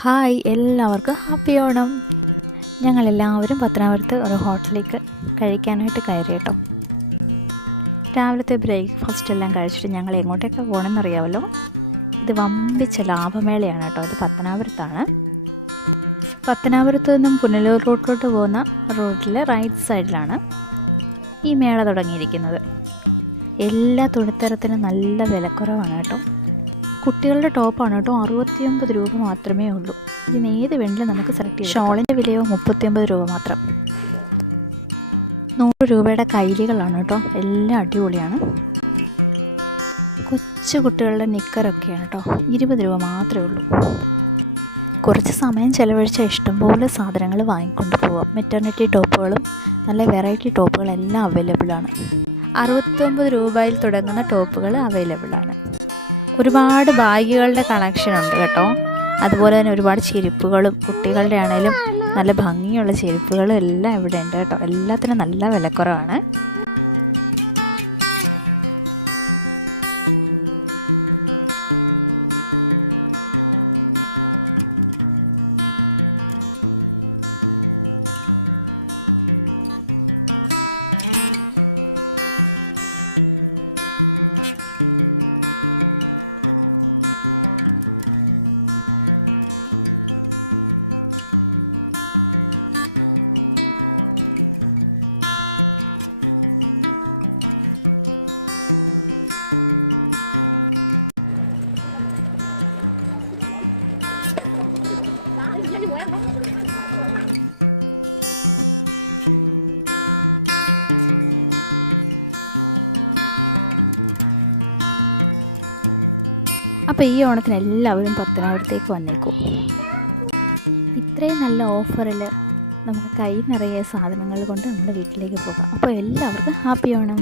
Hi, എല്ലാവർക്കും happy Onam. ഞങ്ങളെല്ലാവരും പത്തനാപുരത്ത് ഒരു ഹോട്ടലിലേക്ക് കഴിക്കാനായിട്ട് കയറി കേട്ടോ. രാവിലത്തെ ബ്രേക്ക്ഫാസ്റ്റ് എല്ലാം കഴിച്ചിട്ട് ഞങ്ങൾ എങ്ങോട്ടൊക്കെ പോകണമെന്ന് അറിയാമല്ലോ. ഇത് വമ്പിച്ച ലാഭമേളയാണ് കേട്ടോ. ഇത് പത്തനാപുരത്താണ്. പത്തനാപുരത്ത് നിന്നും പുനലൂർ റോഡിലോട്ട് പോകുന്ന റോഡിലെ റൈറ്റ് സൈഡിലാണ് ഈ മേള തുടങ്ങിയിരിക്കുന്നത്. എല്ലാ തുണിത്തരത്തിനും നല്ല വിലക്കുറവാണ് കേട്ടോ. കുട്ടികളുടെ ടോപ്പാണ് കേട്ടോ. 69 രൂപ മാത്രമേ ഉള്ളൂ. ഇതിന് ഏത് വേണമെങ്കിലും നമുക്ക് സെലക്ട് ചെയ്യാം. ഷോളിൻ്റെ വിലയോ 39 രൂപ മാത്രം. 100 രൂപയുടെ കൈലികളാണ് കേട്ടോ. എല്ലാം അടിപൊളിയാണ്. കൊച്ചു കുട്ടികളുടെ നിക്കറൊക്കെയാണ് കേട്ടോ. 20 രൂപ മാത്രമേ ഉള്ളൂ. കുറച്ച് സമയം ചിലവഴിച്ച ഇഷ്ടംപോലെ സാധനങ്ങൾ വാങ്ങിക്കൊണ്ട് പോവാം. മെറ്റർണിറ്റി ടോപ്പുകളും നല്ല വെറൈറ്റി ടോപ്പുകളെല്ലാം അവൈലബിളാണ്. 69 രൂപയിൽ തുടങ്ങുന്ന ടോപ്പുകൾ അവൈലബിളാണ്. ഒരുപാട് ബാഗുകളുടെ കളക്ഷൻ ഉണ്ട് കേട്ടോ. അതുപോലെ തന്നെ ഒരുപാട് ചെരുപ്പുകളും കുട്ടികളുടെ ആണെങ്കിലും നല്ല ഭംഗിയുള്ള ചെരുപ്പുകളും എല്ലാം ഇവിടെ ഉണ്ട് കേട്ടോ. എല്ലാത്തിനും നല്ല വിലക്കുറവാണ്. അപ്പോൾ ഈ ഓണത്തിന് എല്ലാവരും പത്തനാപുരത്തേക്ക് വന്നേക്കും. ഇത്രയും നല്ല ഓഫറിൽ നമുക്ക് കൈ നിറയെ സാധനങ്ങൾ കൊണ്ട് നമ്മുടെ വീട്ടിലേക്ക് പോകാം. അപ്പോൾ എല്ലാവർക്കും ഹാപ്പി ഓണം.